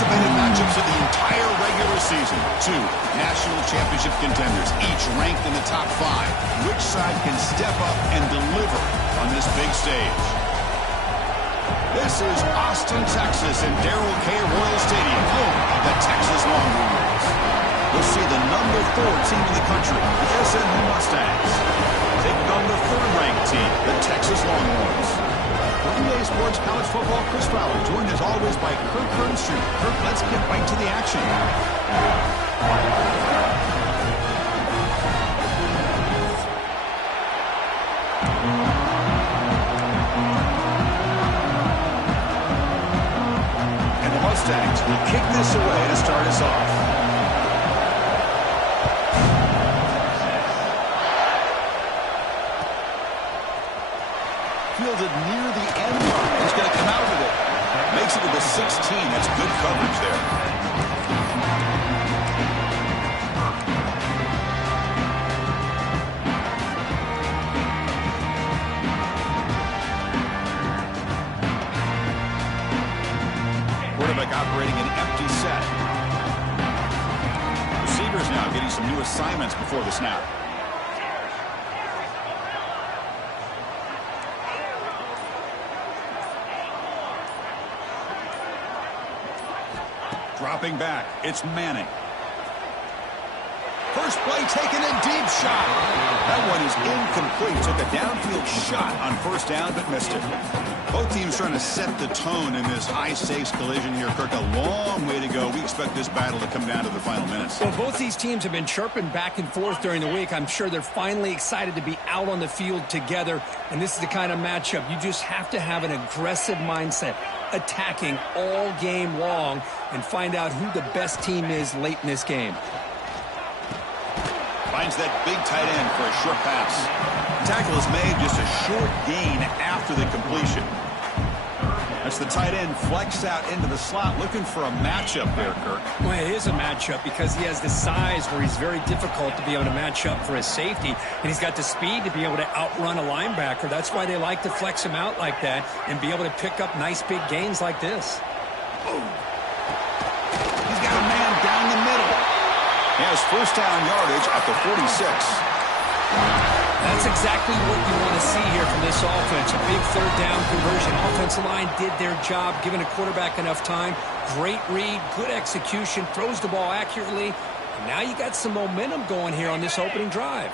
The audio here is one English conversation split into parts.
anticipated matchups of the entire regular season. Two national championship contenders, each ranked in the top 5. Which side can step up and deliver on this big stage? This is Austin, Texas, and Darrell K. Royal Stadium, home of the Texas Longhorns. We'll see the number 4 team in the country, the SMU Mustangs, taking on the 3rd-ranked team, the Texas Longhorns. For EA Sports College Football, Chris Fowler, joined as always by Kirk Burnstreet. Kirk, let's get right to the action. And the Mustangs will kick this away to start us off. Fielded near the end line. He's going to come out with it. Makes it to the 16. That's good coverage there. Quarterback operating an empty set. Receivers now getting some new assignments before the snap. Dropping back, it's Manning. First play taken in, deep shot. That one is incomplete. Took a downfield shot on first down, but missed it. Both teams trying to set the tone in this high-stakes collision here, Kirk. A long way to go. We expect this battle to come down to the final minutes. Well, both these teams have been chirping back and forth during the week. I'm sure they're finally excited to be out on the field together, and this is the kind of matchup you just have to have an aggressive mindset, attacking all game long, and find out who the best team is late in this game. Finds that big tight end for a short pass. Tackle is made, just a short gain after the completion. That's the tight end flexed out into the slot, looking for a matchup there, Kirk. Well, it is a matchup because he has the size where he's very difficult to be able to match up for his safety, and he's got the speed to be able to outrun a linebacker. That's why they like to flex him out like that and be able to pick up nice big gains like this. Oh. He's got a man down the middle. He has first down yardage at the 46. That's exactly what you want to see here from this offense. A big third down conversion. Offensive line did their job, giving a quarterback enough time. Great read, good execution, throws the ball accurately. And now you got some momentum going here on this opening drive.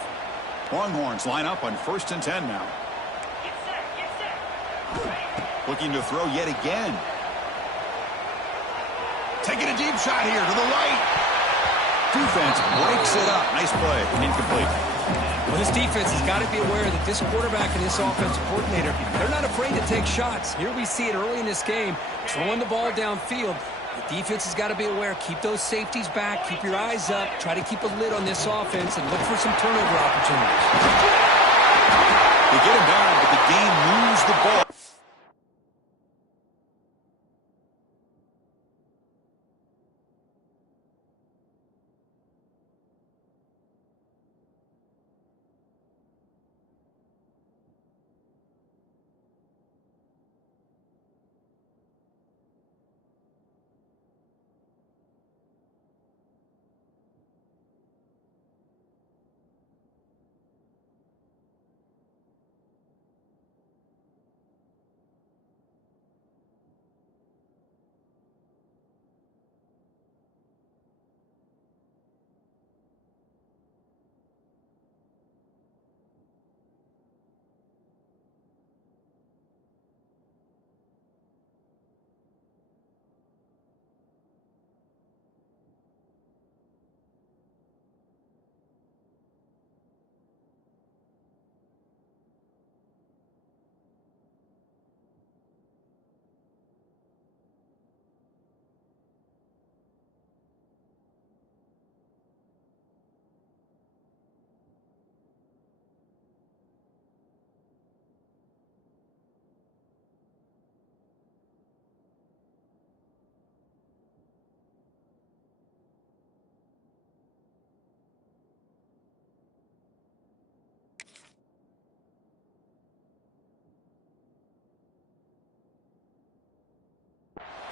Longhorns line up on 1st and 10 now. Looking to throw yet again. Taking a deep shot here to the right. Defense breaks it up. Nice play. Incomplete. Well, this defense has got to be aware that this quarterback and this offensive coordinator, they're not afraid to take shots. Here we see it early in this game, throwing the ball downfield. The defense has got to be aware. Keep those safeties back. Keep your eyes up. Try to keep a lid on this offense and look for some turnover opportunities. They get him down, but the game moves the ball.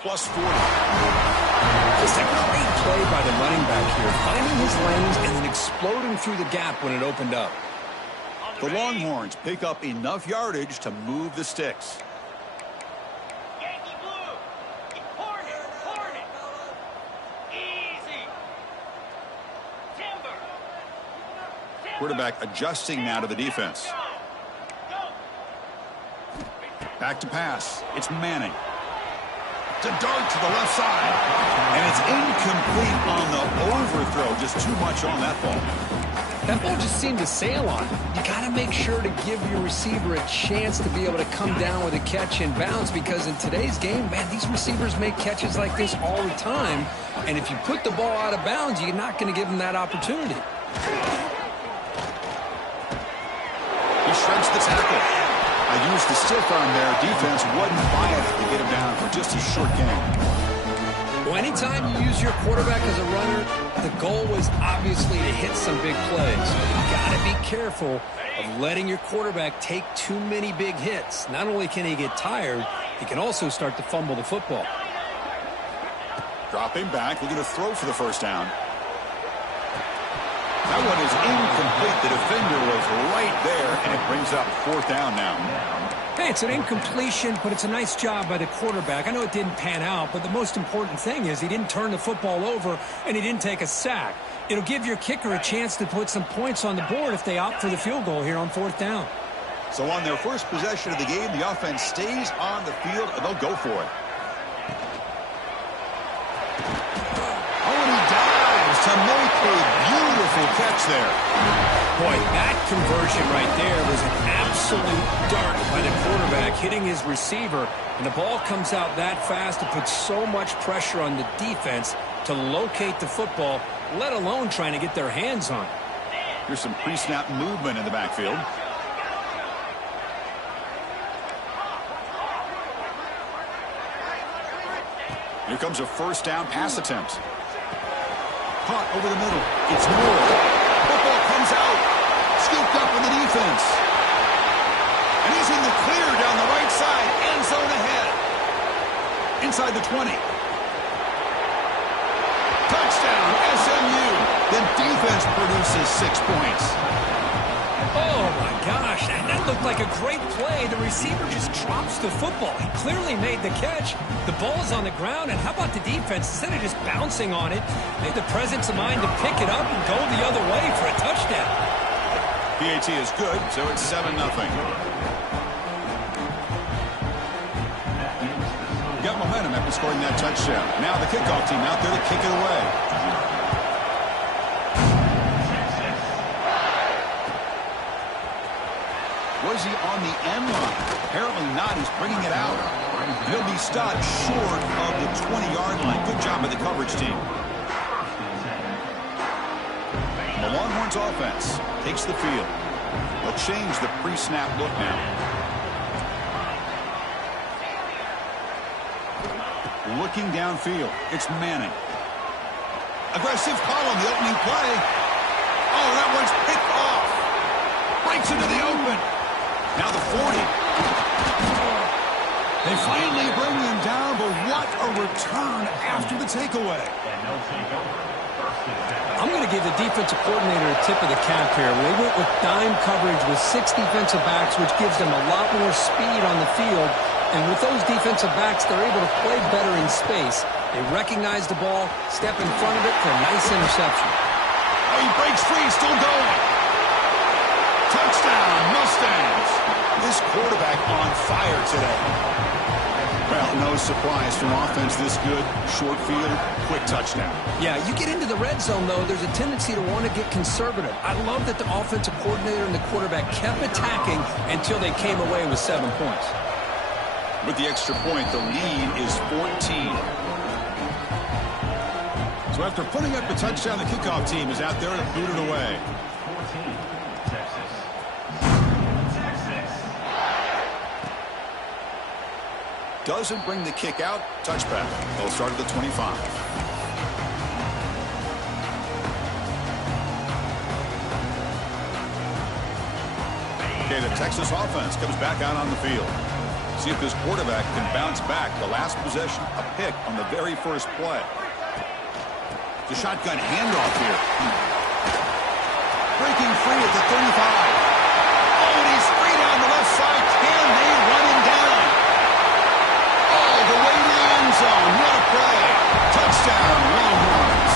plus 40. Just a great play by the running back here, finding his lanes and then exploding through the gap when it opened up. The Longhorns pick up enough yardage to move the sticks. Quarterback adjusting now to the defense. Back to pass. It's Manning. To dart to the left side. And it's incomplete on the overthrow. Just too much on that ball. That ball just seemed to sail on it. You got to make sure to give your receiver a chance to be able to come down with a catch and bounce, because in today's game, man, these receivers make catches like this all the time. And if you put the ball out of bounds, you're not going to give them that opportunity. He shrinks the tackle. I used the stiff arm there. Defense wasn't buying it to get him down for just a short game. Well, anytime you use your quarterback as a runner, the goal was obviously to hit some big plays. You got to be careful of letting your quarterback take too many big hits. Not only can he get tired, he can also start to fumble the football. Dropping back, looking to throw for the first down. That one is incomplete. The defender was right there, and it brings up fourth down now. Hey, it's an incompletion, but it's a nice job by the quarterback. I know it didn't pan out, but the most important thing is he didn't turn the football over, and he didn't take a sack. It'll give your kicker a chance to put some points on the board if they opt for the field goal here on fourth down. So on their first possession of the game, the offense stays on the field, and they'll go for it. Oh, and he dives to make a beautiful catch there. Boy, that conversion right there was an absolute dart by the quarterback hitting his receiver, and the ball comes out that fast to put so much pressure on the defense to locate the football, let alone trying to get their hands on it. Here's some pre-snap movement in the backfield. Here comes a first down pass attempt. Caught over the middle. It's Moore. Football comes out. Scooped up in the defense. And he's in the clear down the right side. End zone ahead. Inside the 20. Touchdown, SMU. The defense produces 6 points. Oh, my gosh. That looked like a great play. The receiver just drops the football. He clearly made the catch. The ball's on the ground, and how about the defense? Instead of just bouncing on it, they had the presence of mind to pick it up and go the other way for a touchdown. PAT is good, so it's 7-0. Got momentum after scoring that touchdown. Now the kickoff team out there to kick it away. Was he on the end line? Apparently not. He's bringing it out. He'll be stopped short of the 20-yard line. Good job by the coverage team. The Longhorns offense takes the field. They'll change the pre-snap look now. Looking downfield. It's Manning. Aggressive call on the opening play. Oh, that one's picked off. Breaks into the open. Now the 40. They finally bring him down, but what a return after the takeaway. I'm going to give the defensive coordinator a tip of the cap here. They went with dime coverage with 6 defensive backs, which gives them a lot more speed on the field. And with those defensive backs, they're able to play better in space. They recognize the ball, step in front of it for a nice interception. Oh, he breaks free, still going. Touchdown, Mustangs. This quarterback on fire today. Well, no surprise from offense this good. Short field, quick touchdown. Yeah, you get into the red zone, though, there's a tendency to want to get conservative. I love that the offensive coordinator and the quarterback kept attacking until they came away with 7 points. With the extra point, the lead is 14. So after putting up the touchdown, the kickoff team is out there to boot it away. Doesn't bring the kick out. Touchback. They'll start at the 25. Okay, the Texas offense comes back out on the field. See if this quarterback can bounce back. The last possession, a pick on the very first play. The shotgun handoff here. Breaking free at the 35. Oh, and he's free down the left side. Can they run him down? All the way to the end zone. What a play. Touchdown, Longhorns.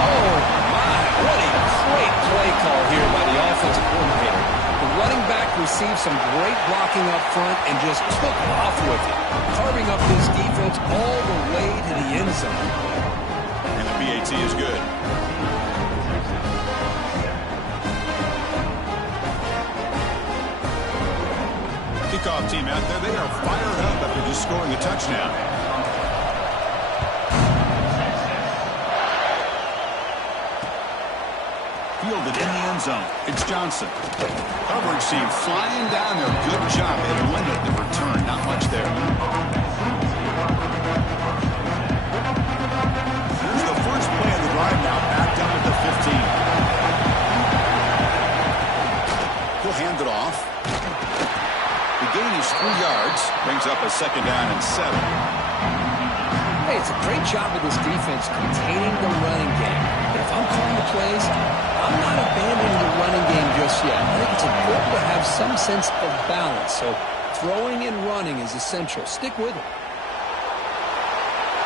Oh, my. What a great play call here by the offensive coordinator. The running back received some great blocking up front and just took off with it, carving up this defense all the way to the end zone. And the PAT is good. Kickoff team out there, they are fired up after just scoring a touchdown. Fielded in the end zone. It's Johnson. Coverage team flying down there. Good job. They limit the return. Not much there. Here's the first play of the drive now. Backed up at the 15. He'll hand it off. The gain is 3 yards. Brings up a second down and 7. Hey, it's a great job of this defense containing the running game. But if I'm calling the plays, I'm not abandoning the running game just yet. I think it's important to have some sense of balance. So throwing and running is essential. Stick with it.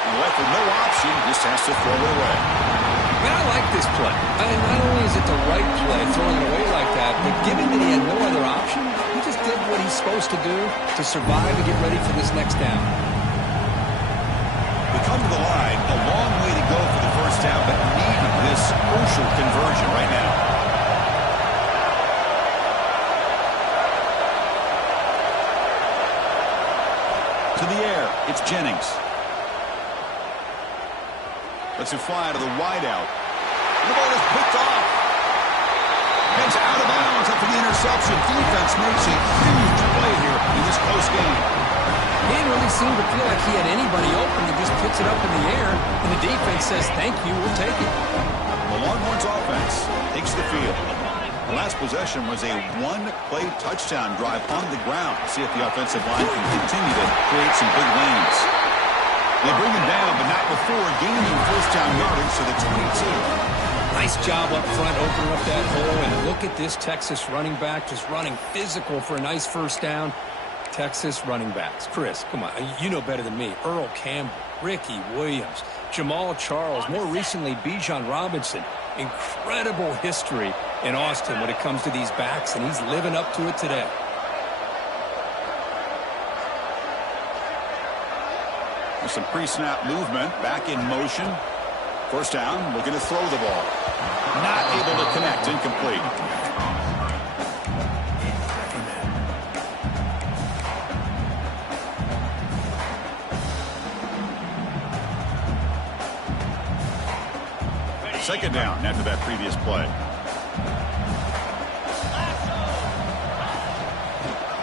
And left with no option, just has to throw it away. Man, I like this play. I mean, not only is it the right play, throwing it away like that, but given that he had no other option, he just did what he's supposed to do to survive and get ready for this next down. We come to the line, a long way to go for the first down, but need this crucial conversion right now. To the air, it's Jennings. Lets it fly to the wideout. The ball is picked off. Heads out of bounds after the interception. Defense makes a huge play here in this close game. He didn't really seem to feel like he had anybody open. He just puts it up in the air, and the defense says, thank you, we'll take it. The Longhorns offense takes the field. The last possession was a one-play touchdown drive on the ground. See if the offensive line can continue to create some big lanes. They bring him down, but not before gaining first down yardage to the 22. Nice job up front, opening up that hole, and look at this Texas running back just running physical for a nice first down. Texas running backs. Chris, come on, you know better than me. Earl Campbell, Ricky Williams, Jamal Charles, more recently Bijan Robinson. Incredible history in Austin when it comes to these backs, and he's living up to it today. Some pre-snap movement, back in motion. First down, looking to throw the ball. Not able to connect, incomplete. Second down after that previous play.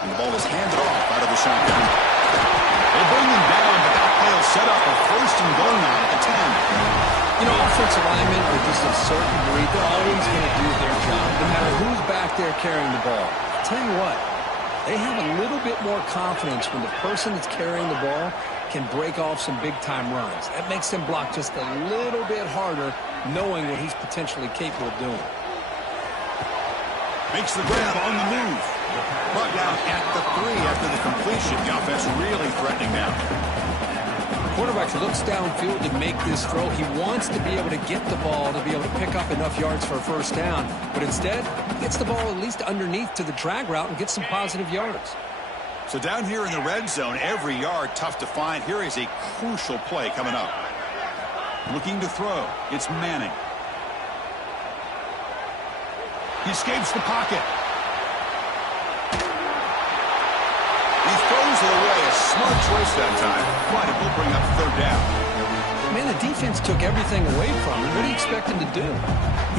And the ball is handed off out of the shotgun. They bring him down, but that play will set up a first and goal now at the 10. You know, offensive linemen are just a certain breed. They're always going to do their job, no matter who's back there carrying the ball. I'll tell you what, they have a little bit more confidence when the person that's carrying the ball can break off some big-time runs. That makes them block just a little bit harder, knowing what he's potentially capable of doing. Makes the grab on the move. Brought down at the 3 after the completion. The offense really threatening now. The quarterback looks downfield to make this throw. He wants to be able to get the ball to be able to pick up enough yards for a first down. But instead, he gets the ball at least underneath to the drag route and gets some positive yards. So down here in the red zone, every yard tough to find. Here is a crucial play coming up. Looking to throw. It's Manning. He escapes the pocket. He throws it away. A smart choice that time. But it will bring up third down. Man, the defense took everything away from him. What do you expect him to do?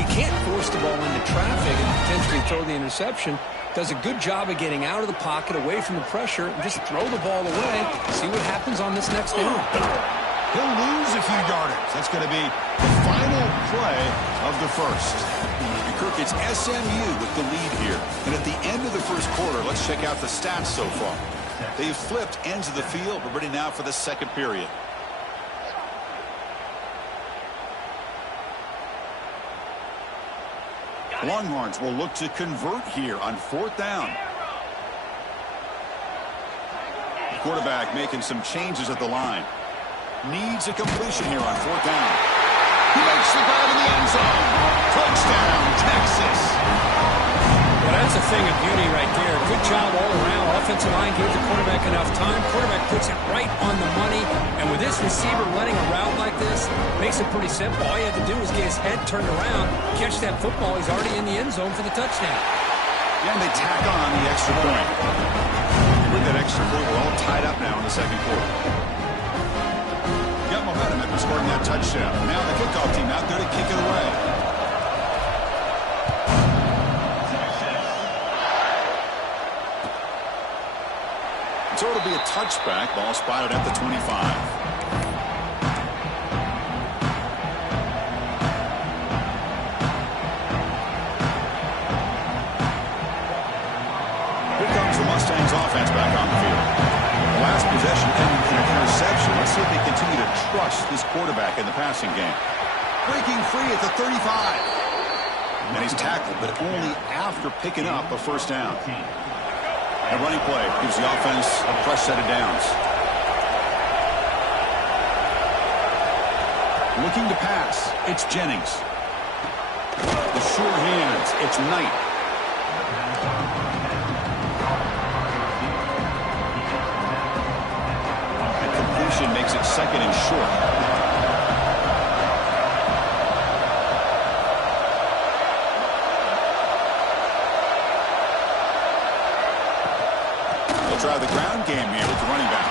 He can't force the ball into traffic and potentially throw the interception. Does a good job of getting out of the pocket, away from the pressure, and just throw the ball away. See what happens on this next down. He'll lose a few yardage. That's going to be the final play of the first. And Kirk, it's SMU with the lead here. And at the end of the first quarter, let's check out the stats so far. They've flipped ends of the field. We're ready now for the second period. Longhorns will look to convert here on fourth down. The quarterback making some changes at the line. Needs a completion here on fourth down. He makes the grab in the end zone. Touchdown, Texas. Well, that's a thing of beauty right there. Good job all around. Offensive line gave the quarterback enough time. Quarterback puts it right on the money. And with this receiver running a route like this, makes it pretty simple. All you have to do is get his head turned around, catch that football. He's already in the end zone for the touchdown. And they tack on the extra point. With that extra point, we're all tied up now in the second quarter. Got momentum after scoring that touchdown. Now the kickoff team out there to kick it away. So it'll be a touchback. Ball spotted at the 25. Here comes the Mustangs offense back on the field. The last possession ended in an interception. Let's see if they continue to trust this quarterback in the passing game. Breaking free at the 35. And he's tackled, but only after picking up a first down. A running play gives the offense a fresh set of downs. Looking to pass, it's Jennings. The sure hands, it's Knight. And completion makes it second and short. Try the ground game here with the running back.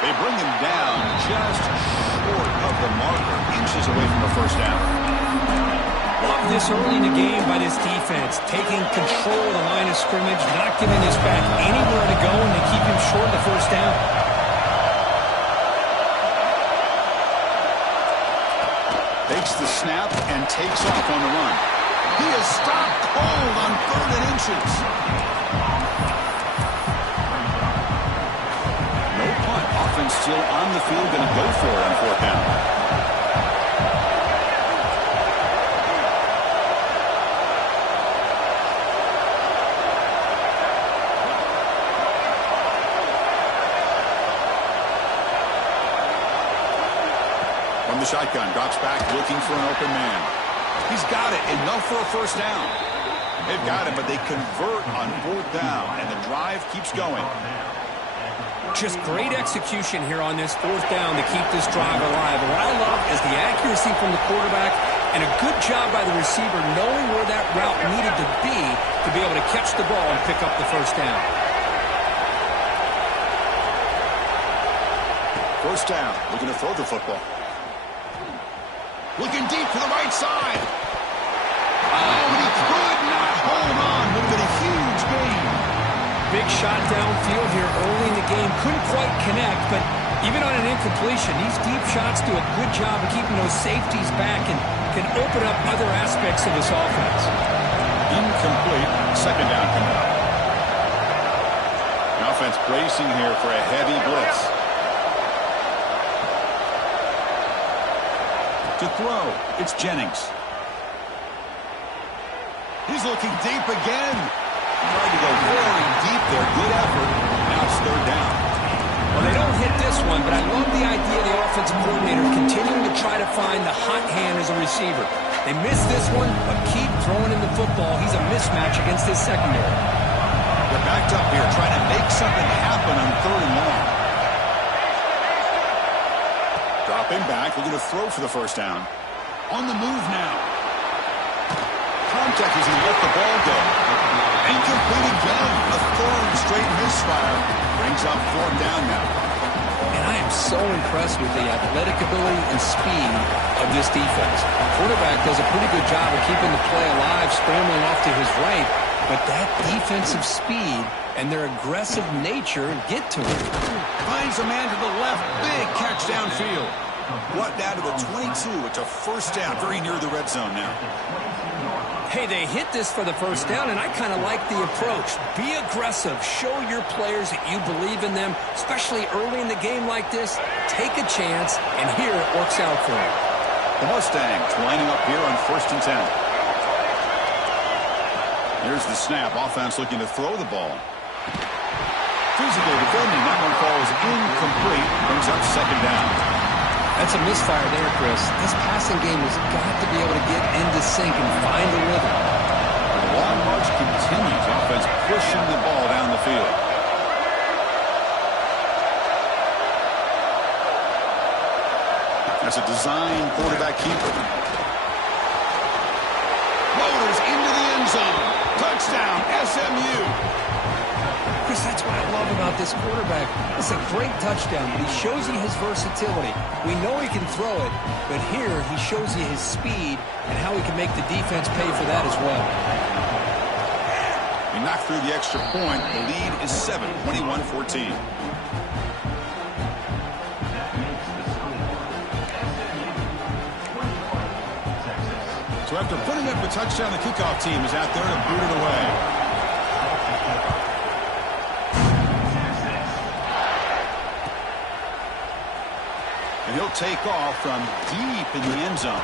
They bring him down just short of the marker, inches away from a first down. Love this early in the game by this defense, taking control of the line of scrimmage, not giving this back anywhere to go, and they keep him short of the first down. Takes the snap and takes off on the run. He is stopped cold on 3rd and inches. Offense still on the field, going to go for it on fourth down. From the shotgun, drops back, looking for an open man. He's got it, enough for a first down. They've got it, but they convert on fourth down, and the drive keeps going. Just great execution here on this fourth down to keep this drive alive. And what I love is the accuracy from the quarterback and a good job by the receiver knowing where that route needed to be able to catch the ball and pick up the first down. First down, looking to throw the football. Looking deep to the right side. Oh, and he could not hold on. Would have been a huge gain. Big shot downfield here early in the game. Couldn't quite connect, but even on an incompletion, these deep shots do a good job of keeping those safeties back and can open up other aspects of this offense. Incomplete. Second down coming up. The offense bracing here for a heavy blitz. To throw, it's Jennings. He's looking deep again. Tried to go very deep there. Good effort. Now it's 3rd down. Well, they don't hit this one, but I love the idea of the offensive coordinator continuing to try to find the hot hand as a receiver. They miss this one, but keep throwing him the football. He's a mismatch against his secondary. They're backed up here trying to make something happen on 3rd and long. Dropping back, looking to throw for the first down. On the move now. Contact as he let the ball go. Incomplete again. A 3rd straight misfire. Brings up 4th down now. And I am so impressed with the athletic ability and speed of this defense. The quarterback does a pretty good job of keeping the play alive, scrambling off to his right. But that defensive speed and their aggressive nature get to him. Finds a man to the left. Big catch downfield. Brought down to the 22. It's a first down, very near the red zone now. Hey, they hit this for the first down, and I kind of like the approach. Be aggressive. Show your players that you believe in them, especially early in the game like this. Take a chance, and here it works out for them. The Mustangs lining up here on 1st and 10. Here's the snap. Offense looking to throw the ball. Physical defending. That one falls incomplete. Brings up 2nd down. That's a misfire there, Chris. This passing game has got to be able to get into sync and find a rhythm. The long march continues. Offense pushing the ball down the field. That's a design quarterback keeper. Motors into the end zone. Touchdown, SMU. Chris, that's what I love about this quarterback. It's a great touchdown, but he shows you his versatility. We know he can throw it, but here he shows you his speed and how he can make the defense pay for that as well. He knocked through the extra point. The lead is 7, 21-14. So after putting up a touchdown, the kickoff team is out there to boot it away. And he'll take off from deep in the end zone.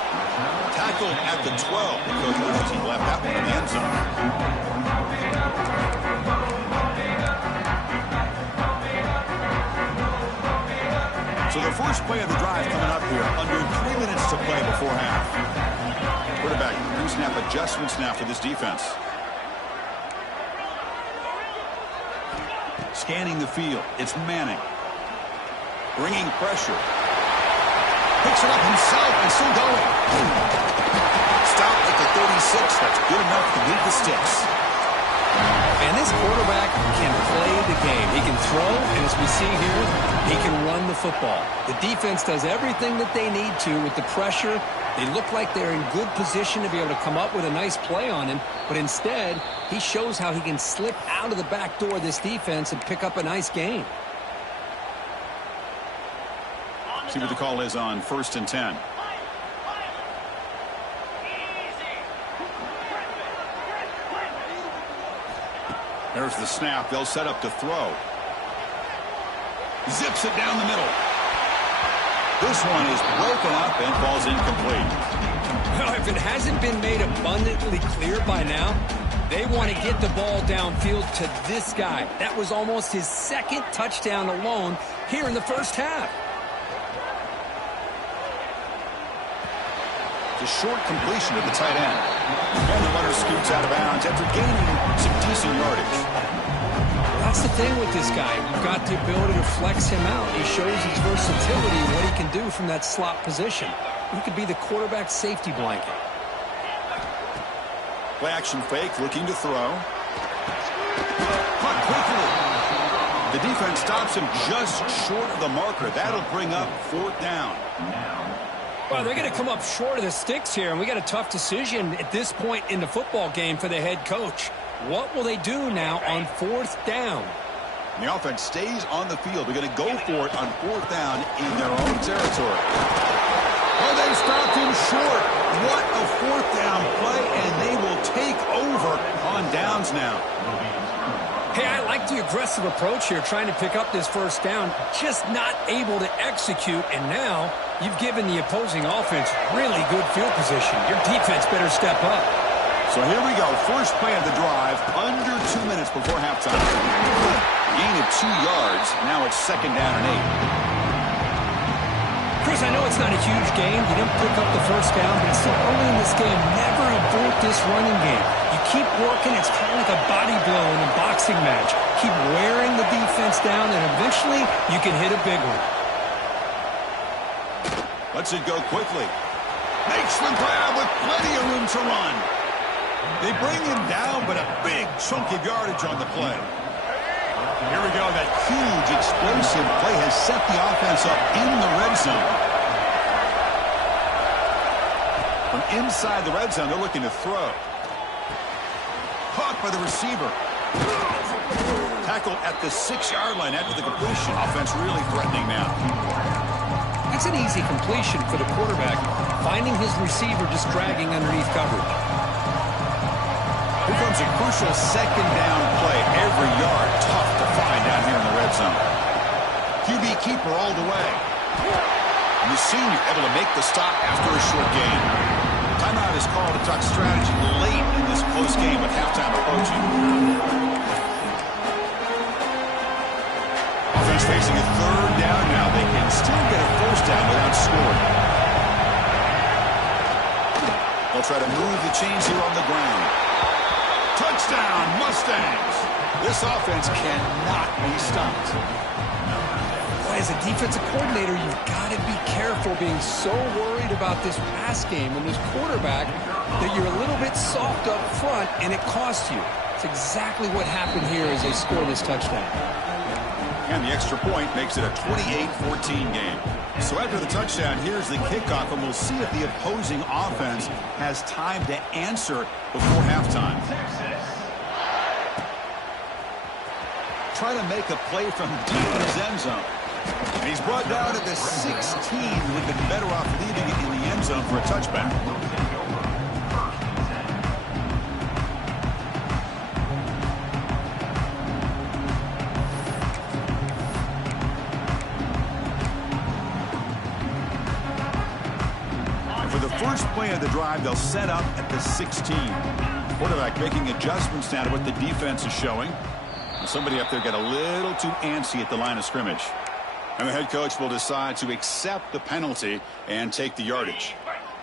Tackled at the 12. The coach wishes he left that one in the end zone. So the first play of the drive coming up here. Under 3 minutes to play before half. Quarterback pre-snap adjustments now for this defense. Scanning the field. It's Manning. Bringing pressure. Picks it up himself and still going. Stop at the 36. That's good enough to beat the sticks. And this quarterback can play the game. He can throw, and as we see here, he can run the football. The defense does everything that they need to with the pressure. They look like they're in good position to be able to come up with a nice play on him, but instead, he shows how he can slip out of the back door of this defense and pick up a nice gain. See what the call is on 1st and 10. There's the snap. They'll set up to throw. Zips it down the middle. This one is broken up and falls incomplete. Well, if it hasn't been made abundantly clear by now, they want to get the ball downfield to this guy. That was almost his 2nd touchdown alone here in the first half. It's a short completion to the tight end. And the runner scoots out of bounds after gaining some decent yardage. That's the thing with this guy. You've got the ability to flex him out. He shows his versatility and what he can do from that slot position. He could be the quarterback safety blanket. Play action fake, looking to throw. Caught quickly. The defense stops him just short of the marker. That'll bring up 4th down. Well, they're going to come up short of the sticks here, and we got a tough decision at this point in the football game for the head coach. What will they do now on 4th down? The offense stays on the field. They're going to go for it on 4th down in their own territory. Oh, they stopped him short. What a 4th down play, and they will take over on downs now. Hey, I like the aggressive approach here, trying to pick up this 1st down, just not able to execute, and now you've given the opposing offense really good field position. Your defense better step up. So here we go. First play of the drive, under 2 minutes before halftime. Gain of 2 yards. Now it's 2nd down and 8. Chris, I know it's not a huge game. You didn't pick up the first down, but it's still early in this game. Never abort this running game. You keep working. It's kind of like a body blow in a boxing match. Keep wearing the defense down, and eventually you can hit a big one. Lets it go quickly. Makes the grab with plenty of room to run. They bring him down, but a big chunk of yardage on the play. Here we go. That huge, explosive play has set the offense up in the red zone. From inside the red zone, they're looking to throw. Caught by the receiver. Tackled at the 6-yard line after the completion. Offense really threatening now. It's an easy completion for the quarterback, finding his receiver just dragging underneath coverage. Here comes a crucial second down play. Every yard tough to find down here in the red zone. QB keeper all the way. And the senior able to make the stop after a short gain. Timeout is called to talk strategy late in this close game with halftime approaching. Offense facing a third down now. They can still get a first down without scoring. They'll try to move the chains here on the ground. Touchdown, Mustangs! This offense cannot be stopped. As a defensive coordinator, you've got to be careful being so worried about this pass game and this quarterback that you're a little bit soft up front and it costs you. It's exactly what happened here as they score this touchdown. And the extra point makes it a 28-14 game. So after the touchdown, here's the kickoff, and we'll see if the opposing offense has time to answer before halftime. Try to make a play from deep in his end zone. And he's brought down at the 16. Would have been better off leaving it in the end zone for a touchback. And for the first play of the drive, they'll set up at the 16. Quarterback making adjustments now to what the defense is showing. Somebody up there got a little too antsy at the line of scrimmage. And the head coach will decide to accept the penalty and take the yardage.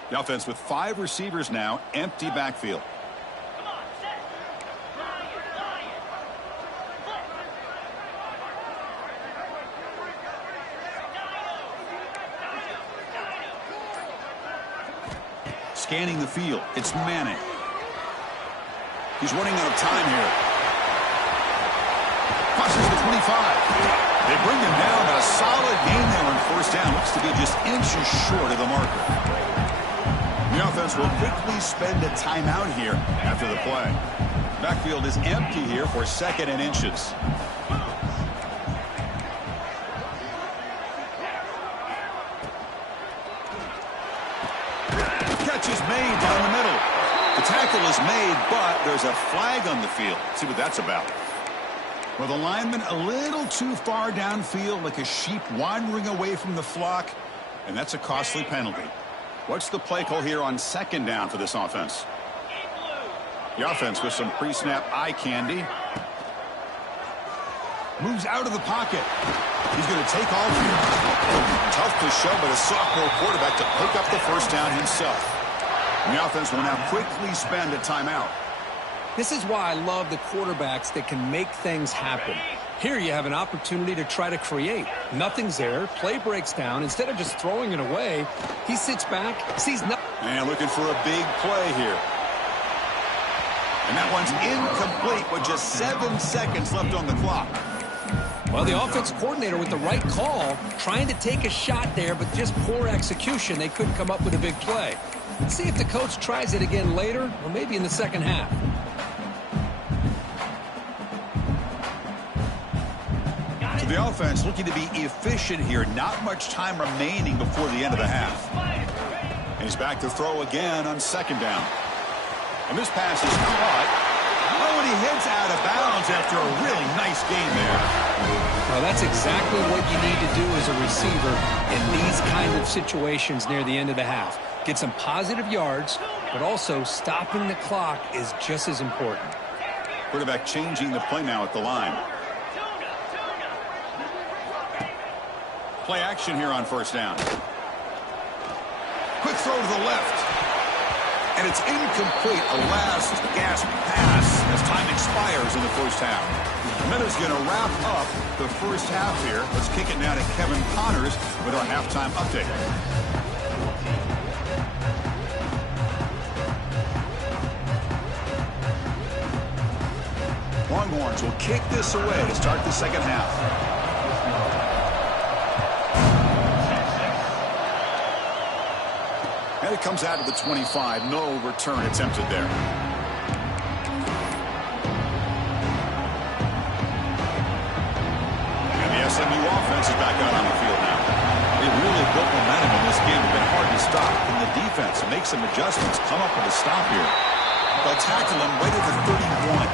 The offense with 5 receivers now, empty backfield. Scanning the field, it's Manning. He's running out of time here. Crosses the 25. They bring him down, but a solid gain there on first down. Looks to be just inches short of the marker. The offense will quickly spend a timeout here after the play. Backfield is empty here for 2nd and inches. Catch is made down the middle. The tackle is made, but there's a flag on the field. Let's see what that's about. Well, the lineman a little too far downfield, like a sheep wandering away from the flock, and that's a costly penalty. What's the play call here on 2nd down for this offense? The offense with some pre-snap eye candy. Moves out of the pocket. He's going to take off here. Tough to show, but a sophomore quarterback to pick up the first down himself. And the offense will now quickly spend a timeout. This is why I love the quarterbacks that can make things happen. Here you have an opportunity to try to create. Nothing's there. Play breaks down. Instead of just throwing it away, he sits back, sees nothing. And looking for a big play here. And that one's incomplete with just 7 seconds left on the clock. Well, the offensive coordinator with the right call, trying to take a shot there, but just poor execution. They couldn't come up with a big play. Let's see if the coach tries it again later, or maybe in the second half. So the offense looking to be efficient here. Not much time remaining before the end of the half. And he's back to throw again on 2nd down. And this pass is caught. Oh, and he heads out of bounds after a really nice game there. Well, that's exactly what you need to do as a receiver in these kind of situations near the end of the half. Get some positive yards, but also stopping the clock is just as important. Quarterback changing the play now at the line. Play action here on 1st down. Quick throw to the left. And it's incomplete. A last gasp pass as time expires in the first half. Miller's going to wrap up the first half here. Let's kick it now to Kevin Connors with our halftime update. Longhorns will kick this away to start the second half. And it comes out of the 25. No return attempted there. And the SMU offense is back out on the field now. They really built momentum in this game. It's been hard to stop. Can the defense make some adjustments, come up with a stop here? They'll tackle him right at the 31.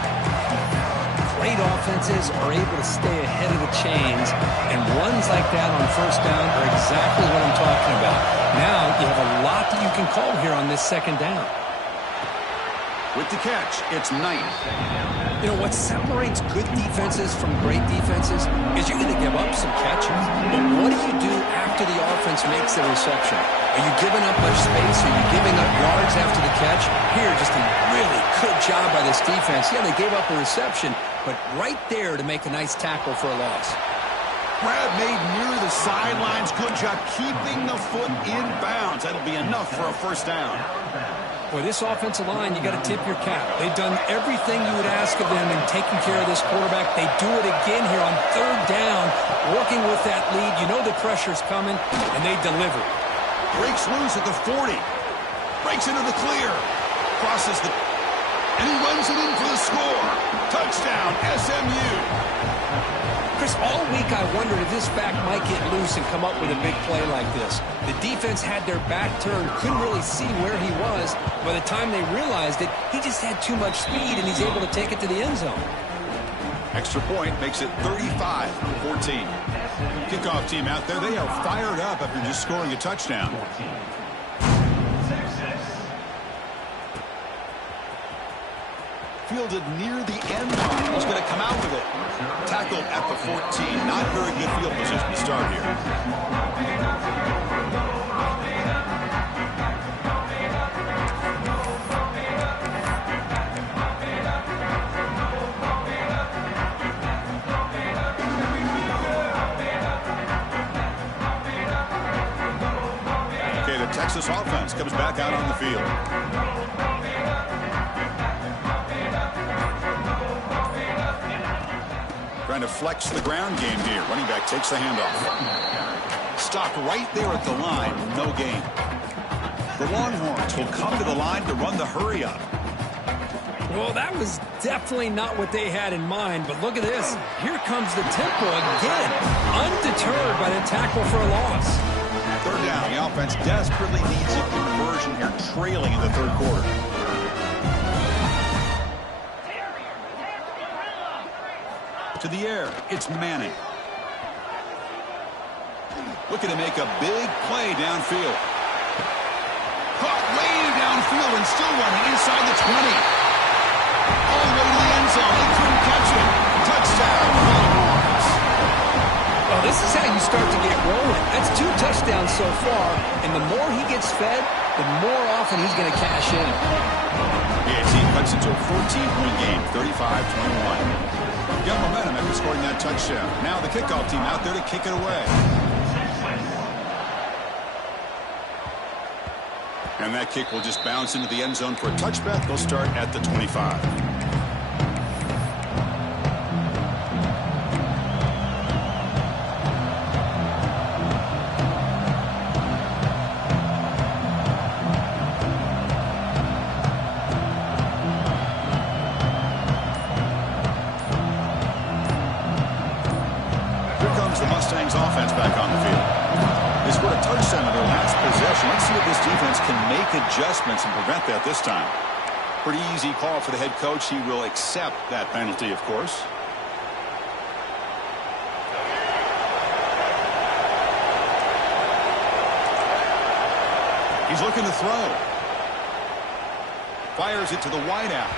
Great offenses are able to stay ahead of the chains, and runs like that on first down are exactly what I'm talking about. Now you have a lot that you can call here on this second down. With the catch, it's Knight. You know, what separates good defenses from great defenses is you're going to give up some catches. But what do you do after the offense makes the reception? Are you giving up much space? Are you giving up yards after the catch? Here, just a really good job by this defense. Yeah, they gave up a reception, but right there to make a nice tackle for a loss. Grab made near the sidelines. Good job keeping the foot in bounds. That'll be enough for a first down. Boy, this offensive line, you got to tip your cap. They've done everything you would ask of them in taking care of this quarterback. They do it again here on third down, working with that lead. You know the pressure's coming, and they deliver. Breaks loose at the 40. Breaks into the clear. Crosses the... And he runs it in for the score. Touchdown, SMU. Chris, all week I wondered if this back might get loose and come up with a big play like this. The defense had their back turned, couldn't really see where he was. By the time they realized it, he just had too much speed, and he's able to take it to the end zone. Extra point makes it 35-14. Kickoff team out there, they are fired up after just scoring a touchdown. Fielded near the end line. He's going to come out with it. Tackled at the 14. Not very good field position to start here. Okay, the Texas offense comes back out on the field. Trying to flex the ground game here. Running back takes the handoff. Stopped right there at the line. No gain. The Longhorns will come to the line to run the hurry up. Well, that was definitely not what they had in mind, but look at this. Here comes the tempo again. Undeterred by the tackle for a loss. Third down. The offense desperately needs a conversion here, trailing in the third quarter. To the air, it's Manning. Looking to make a big play downfield. Caught way downfield and still running inside the 20. All the way to the end zone. They couldn't catch it. Touchdown, Longhorns. Well, this is how you start to get rolling. That's 2 touchdowns so far, and the more he gets fed, the more often he's going to cash in. The team cuts into a 14-point game, 35-21. Got momentum after scoring that touchdown. Now the kickoff team out there to kick it away. And that kick will just bounce into the end zone for a touchback. They'll start at the 25. The Mustangs offense back on the field. They scored a touchdown in their last possession. Let's see if this defense can make adjustments and prevent that this time. Pretty easy call for the head coach. He will accept that penalty, of course. He's looking to throw. Fires it to the wideout.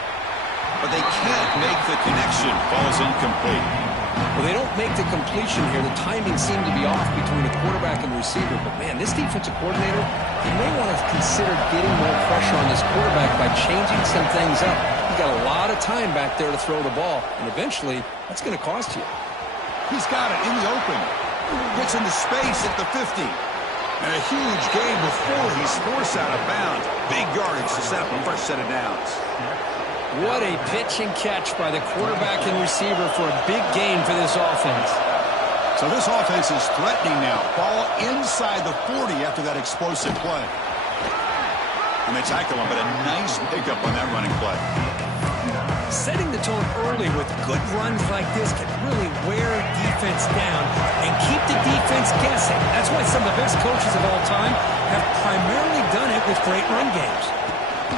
But they can't make the connection. Ball's incomplete. Well, they don't make the completion here. The timing seemed to be off between the quarterback and the receiver. But, man, this defensive coordinator, he may want to consider getting more pressure on this quarterback by changing some things up. He's got a lot of time back there to throw the ball, and eventually that's going to cost you. He's got it in the open. Gets into space at the 50. And a huge gain before he's forced out of bounds. Big yardage to set up the first set of downs. What a pitch and catch by the quarterback and receiver for a big gain for this offense. So this offense is threatening now. Ball inside the 40 after that explosive play. And they tackle him, but a nice pickup on that running play. Setting the tone early with good runs like this can really wear defense down and keep the defense guessing. That's why some of the best coaches of all time have primarily done it with great run games.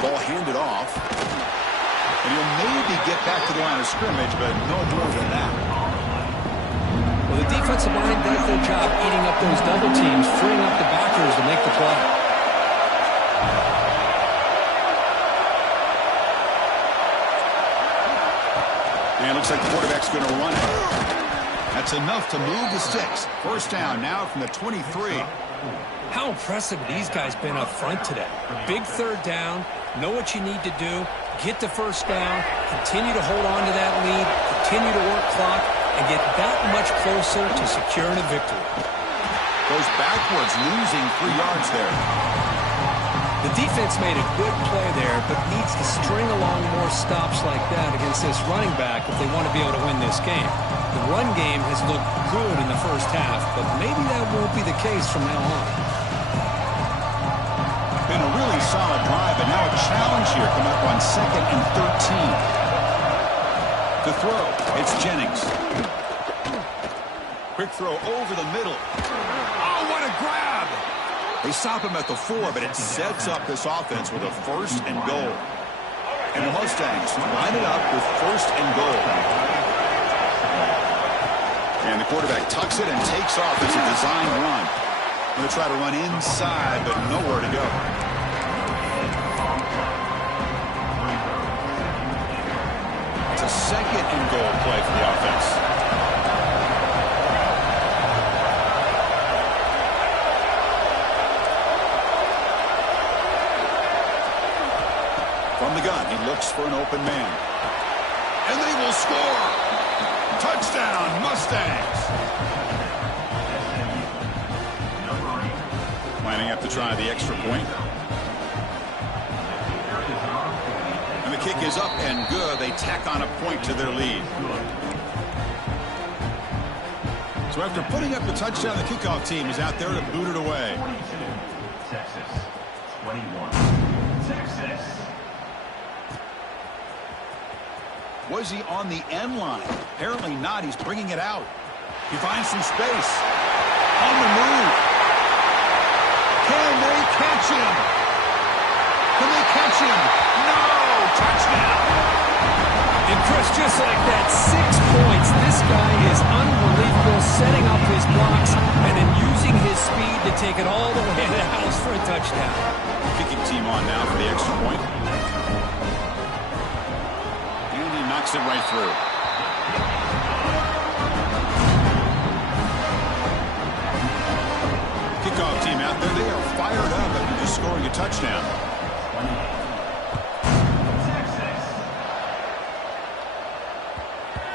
Ball handed off. And he'll maybe get back to the line of scrimmage, but no more than that. Well, the defensive line does their job eating up those double teams, freeing up the backers to make the play. And it looks like the quarterback's going to run it. That's enough to move the sticks. First down now from the 23. How impressive these guys been up front today. Big third down, know what you need to do, get the first down, continue to hold on to that lead, continue to work clock, and get that much closer to securing a victory. Goes backwards, losing 3 yards there. The defense made a good play there, but needs to string along more stops like that against this running back if they want to be able to win this game. The run game has looked good in the first half, but maybe that won't be the case from now on. Been a really solid drive, but now a challenge here coming up on 2nd and 13. To throw, it's Jennings. Quick throw over the middle. Oh, what a grab! They stop him at the 4, but it sets up this offense with a 1st and goal. And the Mustangs line it up with 1st and goal. And the quarterback tucks it and takes off. It's a design run. Going to try to run inside, but nowhere to go. It's a 2nd and goal play for the offense. From the gun, he looks for an open man. And they will score! Touchdown, Mustangs! Lining up to try the extra point. And the kick is up and good. They tack on a point to their lead. So after putting up the touchdown, the kickoff team is out there to boot it away. 22, Texas. 21, Texas. Was he on the end line? Apparently not. He's bringing it out. He finds some space. On the move. Can they catch him? Can they catch him? No! Touchdown! And Chris, just like that, 6 points. This guy is unbelievable, setting up his blocks and then using his speed to take it all the way to the house for a touchdown. Kicking team on now for the extra point. And he knocks it right through. Kickoff team out there, they are fired up after just scoring a touchdown.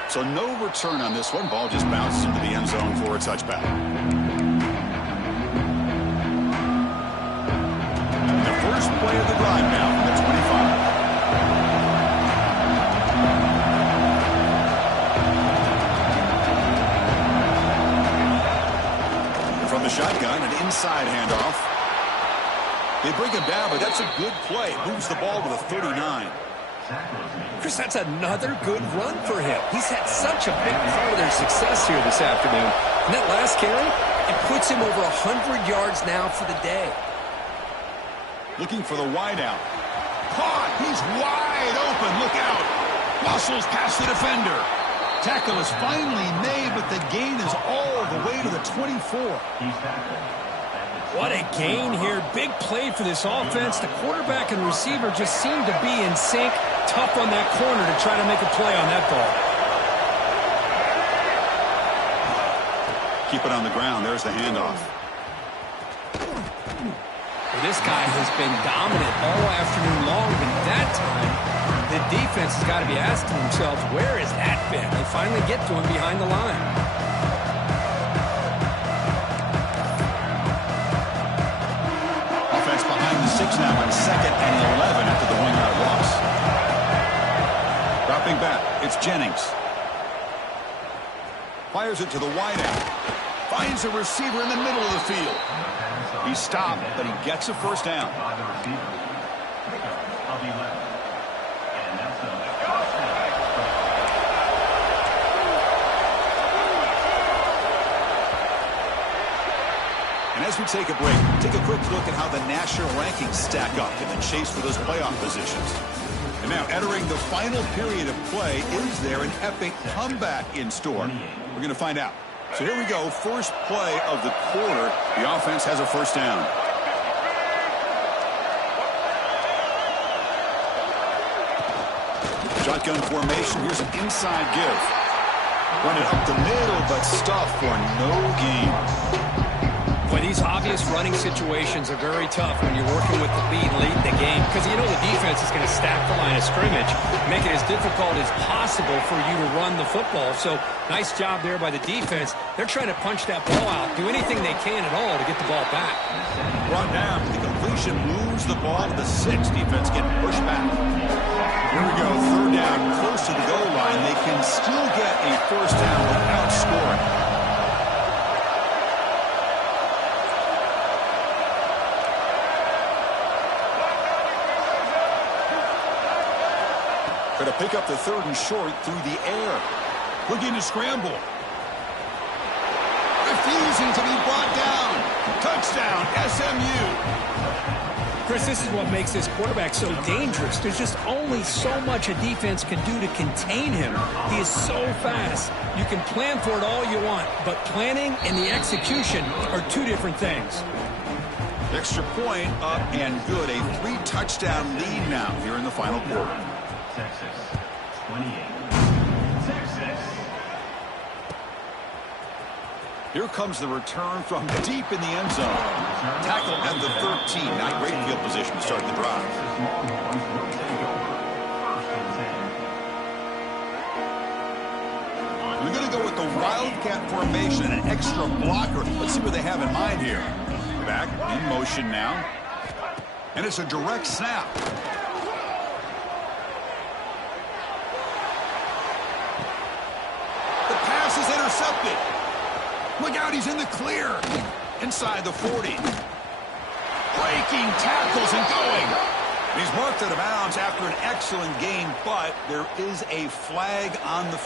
So no return on this one. Ball just bounces into the end zone for a touchback. The first play of the drive now from the 25. From the shotgun, an inside handoff. They bring him down, but that's a good play. Moves the ball to the 39. Chris, that's another good run for him. He's had such a big part of their success here this afternoon. And that last carry, it puts him over 100 yards now for the day. Looking for the wideout. Caught! He's wide open. Look out! Muscles past the defender. Tackle is finally made, but the gain is all the way to the 24. What a gain here. Big play for this offense. The quarterback and receiver just seem to be in sync. Tough on that corner to try to make a play on that ball. Keep it on the ground. There's the handoff. Well, this guy has been dominant all afternoon long, but that time the defense has got to be asking themselves, where has that been? They finally get to him behind the line. Offense behind the 6 now on 2nd and 11 after the 1-yard loss. Dropping back, it's Jennings. Fires it to the wideout. Finds a receiver in the middle of the field. He stopped, but he gets a first down. And as we take a break, take a quick look at how the national rankings stack up in the chase for those playoff positions. And now entering the final period of play, is there an epic comeback in store? We're going to find out. So here we go, first play of the quarter. The offense has a first down. Shotgun formation, here's an inside give. Run it up the middle, but stuff for no gain. Boy, these obvious running situations are very tough when you're working with the lead late in the game, because you know the defense is going to stack the line of scrimmage, make it as difficult as possible for you to run the football. So nice job there by the defense. They're trying to punch that ball out, do anything they can at all to get the ball back. Brought down, the completion moves the ball to the 6. Defense getting pushed back. Here we go, third down, close to the goal line. They can still get a first down without scoring. Going to pick up the 3rd and short through the air. Looking to scramble. Refusing to be brought down. Touchdown, SMU. Chris, this is what makes this quarterback so dangerous. There's just only so much a defense can do to contain him. He is so fast. You can plan for it all you want, but planning and the execution are two different things. Extra point up and good. A 3-touchdown lead now here in the final quarter. Texas, 28. Texas. Here comes the return from deep in the end zone. Tackle at the 13. Not great field position to start the drive. They're going to go with the Wildcat formation and an extra blocker. Let's see what they have in mind here. Back in motion now. And it's a direct snap. Is intercepted. Look out, he's in the clear. Inside the 40. Breaking tackles and going. He's marked out of bounds after an excellent game, but there is a flag on the